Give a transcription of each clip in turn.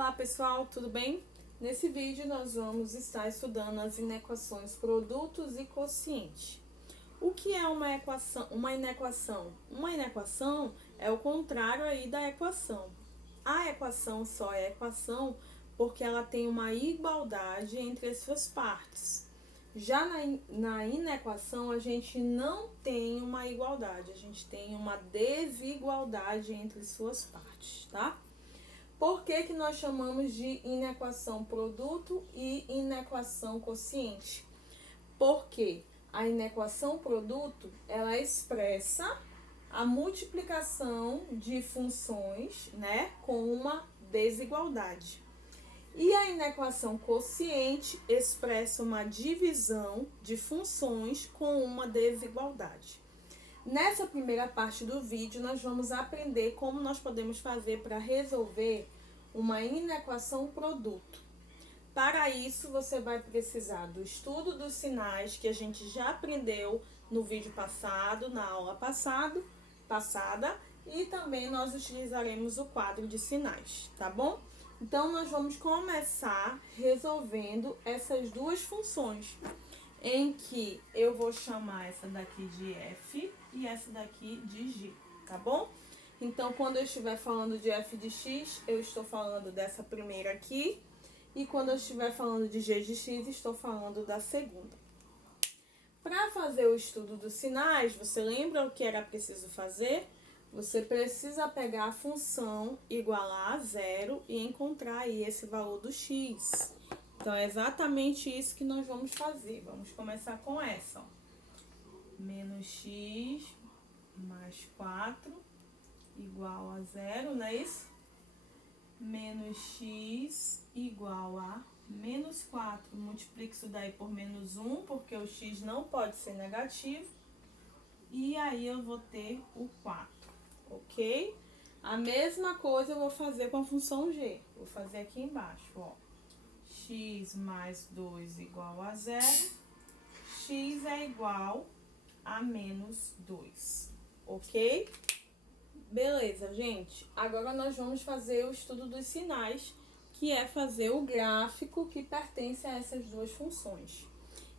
Olá pessoal, tudo bem? Nesse vídeo nós vamos estar estudando as inequações produtos e quociente. O que é uma equação? Uma inequação? Uma inequação é o contrário aí da equação. A equação só é equação porque ela tem uma igualdade entre as suas partes. Já na inequação a gente não tem uma igualdade, a gente tem uma desigualdade entre suas partes, tá? Por que nós chamamos de inequação produto e inequação quociente? Porque a inequação produto, ela expressa a multiplicação de funções, né, com uma desigualdade. E a inequação quociente expressa uma divisão de funções com uma desigualdade. Nessa primeira parte do vídeo, nós vamos aprender como nós podemos fazer para resolver uma inequação produto. Para isso, você vai precisar do estudo dos sinais que a gente já aprendeu no vídeo passado, na aula passada, e também nós utilizaremos o quadro de sinais, tá bom? Então, nós vamos começar resolvendo essas duas funções, em que eu vou chamar essa daqui de f e essa daqui de g, tá bom? Então, quando eu estiver falando de f de x, eu estou falando dessa primeira aqui, e quando eu estiver falando de g de x, estou falando da segunda. Para fazer o estudo dos sinais, você lembra o que era preciso fazer? Você precisa pegar a função igualar a zero e encontrar aí esse valor do x. Então, é exatamente isso que nós vamos fazer. Vamos começar com essa, ó. Menos x mais 4 igual a zero, não é isso? Menos x igual a menos 4. Multiplique isso daí por menos 1, porque o x não pode ser negativo. E aí eu vou ter o 4, ok? A mesma coisa eu vou fazer com a função g. Vou fazer aqui embaixo, ó. X mais 2 igual a zero, x é igual a menos 2, ok? Beleza, gente. Agora nós vamos fazer o estudo dos sinais, que é fazer o gráfico que pertence a essas duas funções.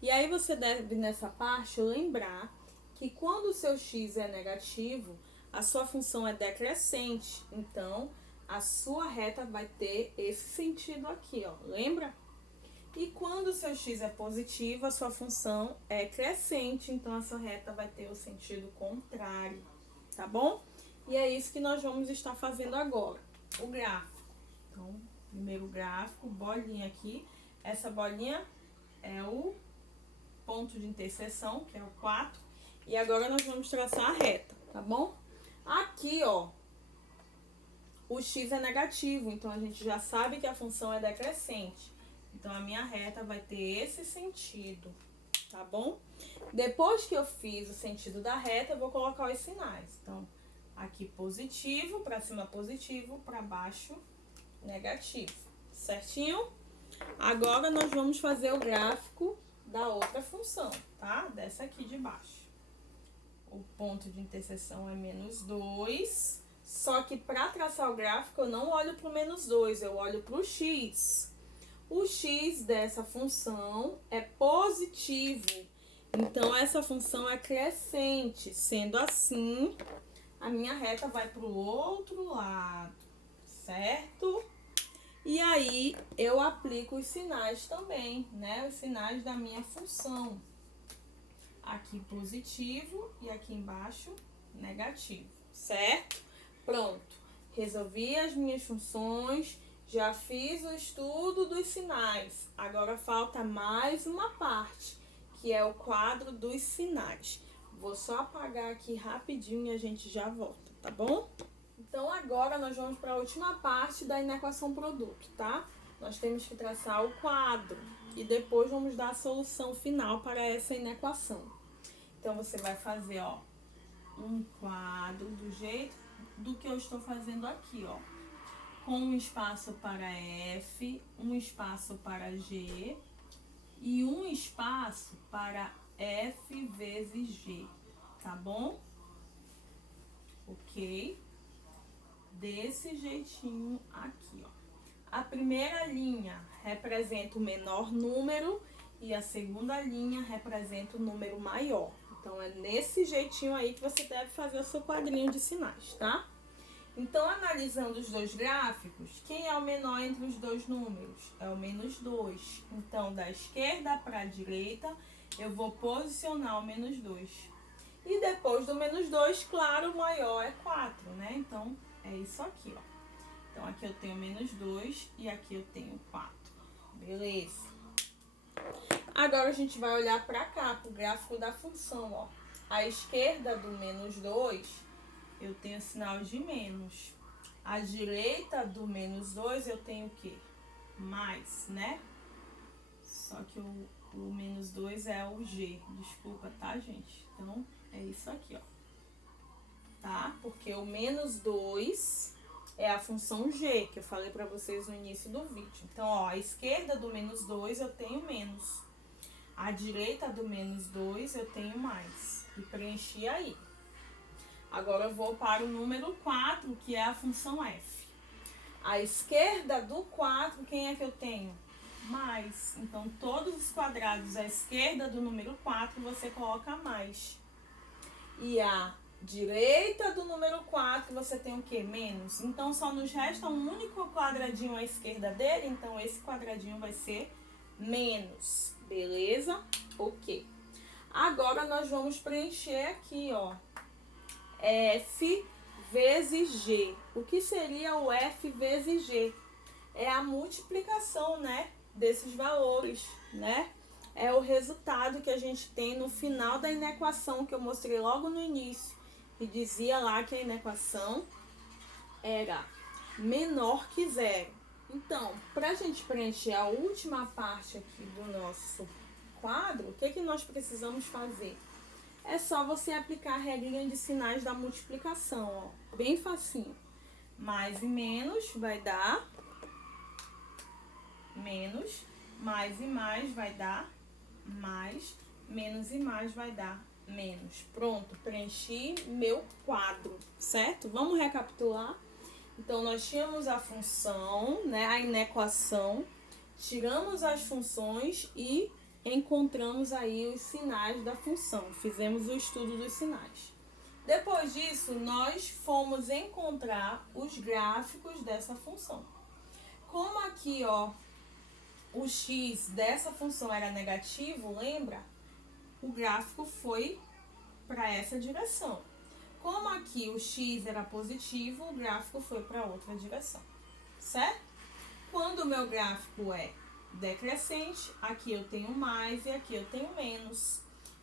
E aí você deve, nessa parte, lembrar que quando o seu x é negativo, a sua função é decrescente. Então, a sua reta vai ter esse sentido aqui, ó. Lembra? E quando o seu x é positivo, a sua função é crescente. Então, a sua reta vai ter o sentido contrário, tá bom? E é isso que nós vamos estar fazendo agora, o gráfico. Então, primeiro gráfico, bolinha aqui. Essa bolinha é o ponto de interseção, que é o 4. E agora nós vamos traçar a reta, tá bom? Aqui, ó, o x é negativo, então a gente já sabe que a função é decrescente. Então, a minha reta vai ter esse sentido, tá bom? Depois que eu fiz o sentido da reta, eu vou colocar os sinais. Então, aqui positivo, para cima positivo, para baixo negativo, certinho? Agora, nós vamos fazer o gráfico da outra função, tá? Dessa aqui de baixo. O ponto de interseção é menos 2, só que para traçar o gráfico eu não olho para o menos 2, eu olho para o x. O x dessa função é positivo, então essa função é crescente. Sendo assim, a minha reta vai para o outro lado, certo? E aí, eu aplico os sinais também, né? Os sinais da minha função. Aqui positivo e aqui embaixo negativo, certo? Pronto, resolvi as minhas funções, já fiz o estudo dos sinais. Agora falta mais uma parte, que é o quadro dos sinais. Vou só apagar aqui rapidinho e a gente já volta, tá bom? Então, agora nós vamos para a última parte da inequação produto, tá? Nós temos que traçar o quadro e depois vamos dar a solução final para essa inequação. Então, você vai fazer, ó, um quadro do jeito do que eu estou fazendo aqui, ó. Com um espaço para F, um espaço para G e um espaço para F vezes G, tá bom? Ok? Desse jeitinho aqui, ó. primeira linha representa o menor número e a segunda linha representa o número maior. Então, é nesse jeitinho aí que você deve fazer o seu quadrinho de sinais, tá? Então, analisando os dois gráficos, quem é o menor entre os dois números? É o -2. Então, da esquerda para a direita, eu vou posicionar o -2. E depois do -2, claro, o maior é 4, né? Então, é isso aqui, ó. Então, aqui eu tenho -2 e aqui eu tenho 4. Beleza? Agora, a gente vai olhar para cá, para o gráfico da função, ó. À esquerda do -2, eu tenho sinal de menos. À direita do -2, eu tenho o quê? Mais, né? Só que o -2 é o G. Desculpa, tá, gente? Então, é isso aqui, ó. Tá? Porque o -2 é a função G, que eu falei pra vocês no início do vídeo. Então, ó, à esquerda do -2 eu tenho menos. À direita do -2 eu tenho mais. E preenchi aí. Agora eu vou para o número 4, que é a função f. À esquerda do 4, quem é que eu tenho? Mais. Então, todos os quadrados à esquerda do número 4, você coloca mais. E à direita do número 4, você tem o quê? Menos. Então, só nos resta um único quadradinho à esquerda dele, então esse quadradinho vai ser menos. Beleza? Ok. Agora, nós vamos preencher aqui, ó. F vezes G. O que seria o F vezes G? É a multiplicação, né, desses valores, né? É o resultado que a gente tem no final da inequação que eu mostrei logo no início. E dizia lá que a inequação era menor que zero. Então, para a gente preencher a última parte aqui do nosso quadro, o que nós precisamos fazer? É só você aplicar a regrinha de sinais da multiplicação, ó. Bem facinho. Mais e menos vai dar menos. Mais e mais vai dar mais. Menos e mais vai dar menos. Pronto, preenchi meu quadro, certo? Vamos recapitular? Então, nós tínhamos a função, né, a inequação, tiramos as funções e encontramos aí os sinais da função. Fizemos o estudo dos sinais. Depois disso, nós fomos encontrar os gráficos dessa função. Como aqui, ó, o x dessa função era negativo, lembra? O gráfico foi para essa direção. Como aqui o x era positivo, o gráfico foi para outra direção, certo? Quando o meu gráfico é decrescente, aqui eu tenho mais e aqui eu tenho menos.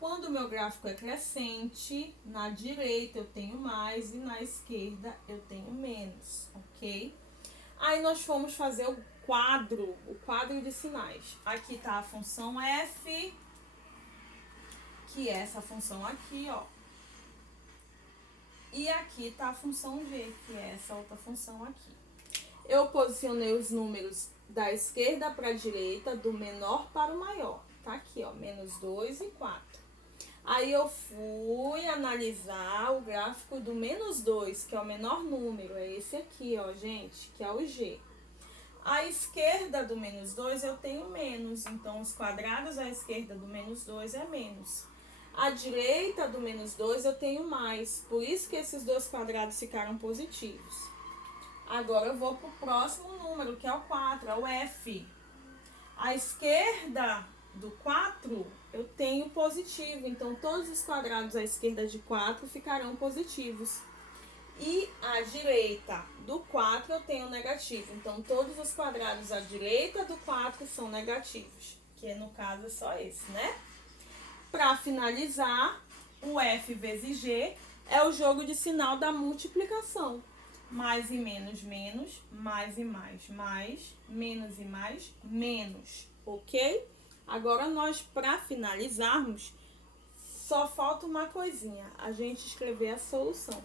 Quando o meu gráfico é crescente, na direita eu tenho mais e na esquerda eu tenho menos, ok? Aí nós fomos fazer o quadro de sinais. Aqui tá a função f, que é essa função aqui, ó. E aqui tá a função g, que é essa outra função aqui. Eu posicionei os números da esquerda para a direita, do menor para o maior. Tá aqui, ó, -2 e 4. Aí eu fui analisar o gráfico do -2, que é o menor número. É esse aqui, ó, gente, que é o G. À esquerda do -2 eu tenho menos, então os quadrados à esquerda do -2 é menos. À direita do -2 eu tenho mais, por isso que esses dois quadrados ficaram positivos. Agora eu vou para o próximo número, que é o 4, é o F. À esquerda do 4 eu tenho positivo, então todos os quadrados à esquerda de 4 ficarão positivos. E à direita do 4 eu tenho negativo, então todos os quadrados à direita do 4 são negativos, que no caso é só esse, né? Para finalizar, o F vezes G é o jogo de sinal da multiplicação. Mais e menos, menos. Mais e mais, mais. Menos e mais, menos. Ok? Agora, nós, para finalizarmos, só falta uma coisinha. A gente escrever a solução.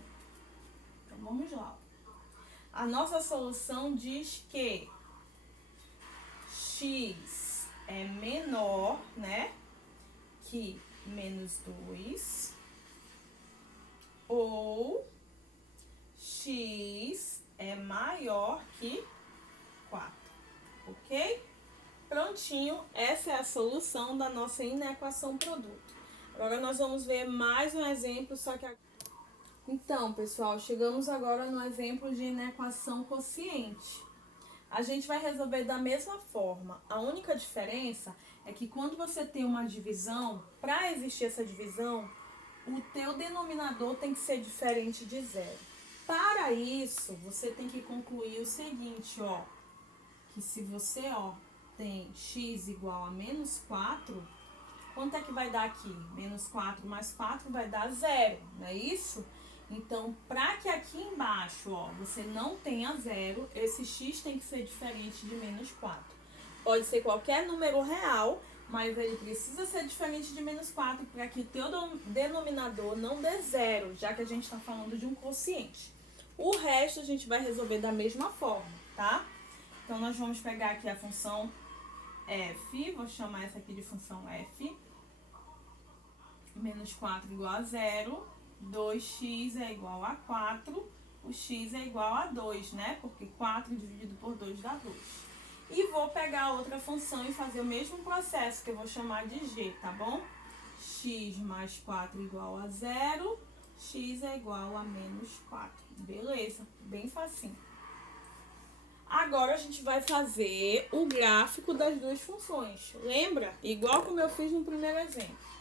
Então, vamos lá. A nossa solução diz que x é menor, né? Que -2 ou x é maior que 4. ok? Prontinho, essa é a solução da nossa inequação produto. Agora nós vamos ver mais um exemplo, só que... Então, pessoal, chegamos agora no exemplo de inequação quociente. A gente vai resolver da mesma forma. A única diferença é que quando você tem uma divisão, para existir essa divisão, o teu denominador tem que ser diferente de zero. Para isso, você tem que concluir o seguinte, ó, que se você, ó, tem x igual a menos 4, quanto é que vai dar aqui? Menos 4 mais 4 vai dar 0, não é isso? Então, para que aqui embaixo, ó, você não tenha 0, esse x tem que ser diferente de menos 4. Pode ser qualquer número real, mas ele precisa ser diferente de menos 4 para que o teu denominador não dê 0, já que a gente está falando de um quociente. O resto a gente vai resolver da mesma forma, tá? Então, nós vamos pegar aqui a função f, vou chamar essa aqui de função f, menos 4 igual a 0, 2x é igual a 4, o x é igual a 2, né? Porque 4 dividido por 2 dá 2. E vou pegar a outra função e fazer o mesmo processo, que eu vou chamar de g, tá bom? X mais 4 igual a 0, x é igual a menos 4. Beleza, bem facinho. Agora a gente vai fazer o gráfico das duas funções. Lembra? Igual como eu fiz no primeiro exemplo.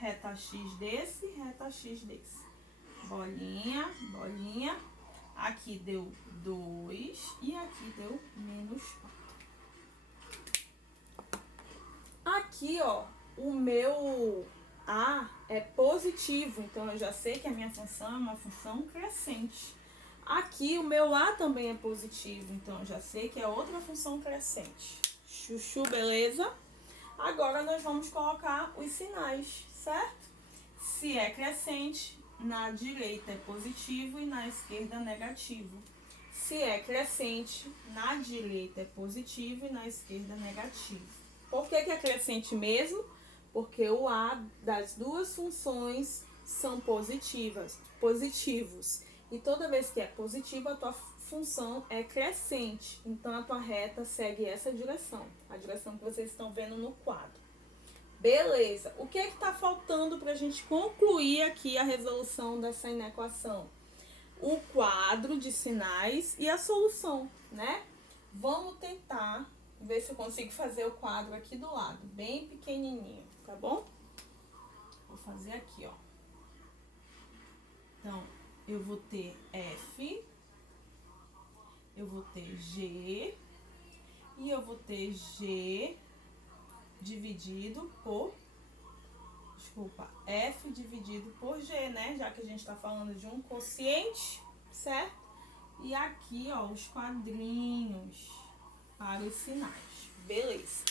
Reta x desse, reta x desse. Bolinha, bolinha. Aqui deu 2 e aqui deu menos 4. Aqui, ó, o meu a é positivo, então eu já sei que a minha função é uma função crescente. Aqui o meu a também é positivo, então eu já sei que é outra função crescente. Chuchu, beleza? Agora nós vamos colocar os sinais, certo? Se é crescente, na direita é positivo e na esquerda negativo. Se é crescente, na direita é positivo e na esquerda negativo. Por que é crescente mesmo? Porque o a das duas funções são positivos. E toda vez que é positivo, a tua função é crescente. Então, a tua reta segue essa direção. A direção que vocês estão vendo no quadro. Beleza. O que é que está faltando para a gente concluir aqui a resolução dessa inequação? O quadro de sinais e a solução, né? Vamos tentar ver se eu consigo fazer o quadro aqui do lado. Bem pequenininho, tá bom? Vou fazer aqui, ó. Então, eu vou ter F, eu vou ter G, e eu vou ter G dividido por, F dividido por G, né? Já que a gente tá falando de um quociente, certo? E aqui, ó, os quadrinhos para os sinais. Beleza.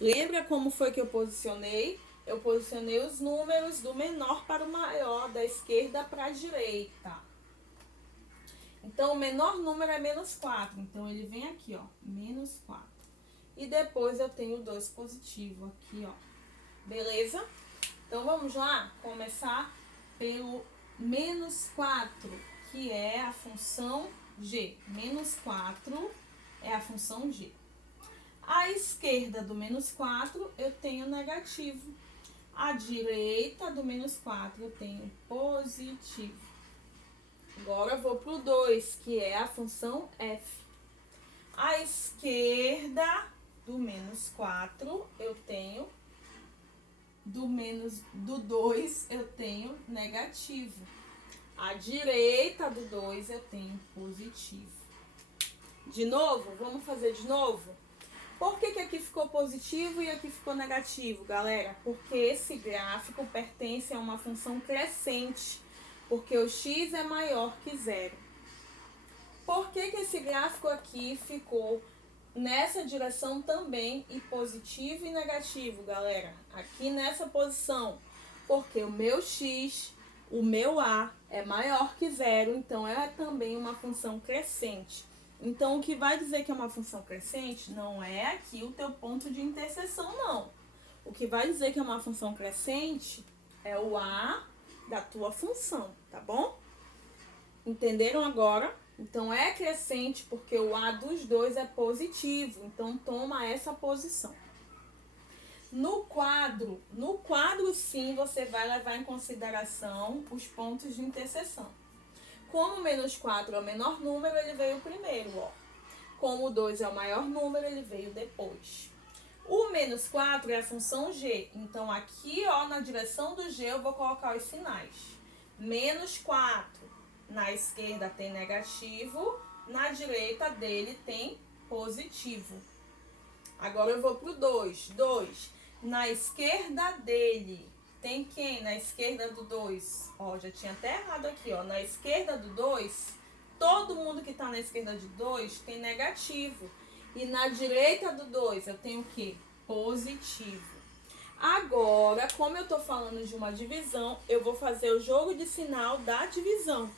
Lembra como foi que eu posicionei? Eu posicionei os números do menor para o maior, da esquerda para a direita. Então, o menor número é menos 4. Então, ele vem aqui, ó, menos 4. E depois eu tenho 2 positivo aqui, ó. Beleza? Então, vamos lá começar pelo menos 4, que é a função g. Menos 4 é a função g. À esquerda do menos 4, eu tenho negativo. À direita do menos 4, eu tenho positivo. Agora eu vou para o 2, que é a função f. À esquerda do menos 4, eu tenho do 2, eu tenho negativo. À direita do 2, eu tenho positivo. De novo, vamos fazer de novo? Por que aqui ficou positivo e aqui ficou negativo, galera? Porque esse gráfico pertence a uma função crescente, porque o x é maior que 0. Por que esse gráfico aqui ficou nessa direção também e positivo e negativo, galera? Aqui nessa posição, porque o meu x, o meu a é maior que 0, então é também uma função crescente. Então, o que vai dizer que é uma função crescente não é aqui o teu ponto de interseção, não. O que vai dizer que é uma função crescente é o a da tua função, tá bom? Entenderam agora? Então, é crescente porque o A dos dois é positivo. Então, toma essa posição. No quadro sim, você vai levar em consideração os pontos de interseção. Como o menos 4 é o menor número, ele veio primeiro, ó. Como o 2 é o maior número, ele veio depois. O menos 4 é a função g. Então, aqui, ó, na direção do g, eu vou colocar os sinais. Menos 4. Na esquerda tem negativo, na direita dele tem positivo. Agora eu vou pro 2. 2. Na esquerda dele tem quem? Na esquerda do 2. Ó, já tinha até errado aqui, ó. Na esquerda do 2, todo mundo que tá na esquerda de 2 tem negativo. E na direita do 2 eu tenho o quê? Positivo. Agora, como eu tô falando de uma divisão, eu vou fazer o jogo de sinal da divisão,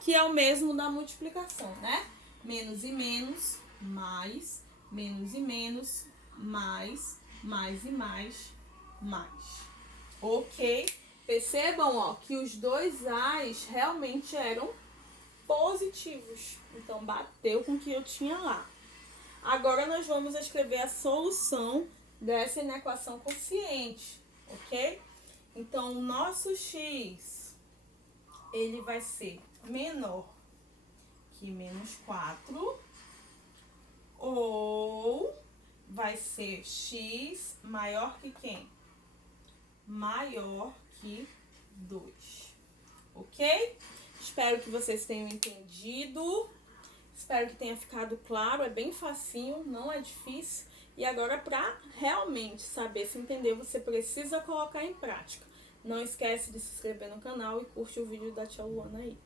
que é o mesmo da multiplicação, né? Menos e menos, mais, menos e menos, mais e mais. Ok? Percebam, ó, que os dois A's realmente eram positivos. Então, bateu com o que eu tinha lá. Agora, nós vamos escrever a solução dessa inequação quociente, ok? Então, o nosso x, ele vai ser menor que menos 4, ou vai ser x maior que quem? Maior que 2, ok? Espero que vocês tenham entendido. Espero que tenha ficado claro, é bem facinho, não é difícil. E agora, para realmente saber se entendeu, você precisa colocar em prática. Não esquece de se inscrever no canal e curte o vídeo da tia Luana aí.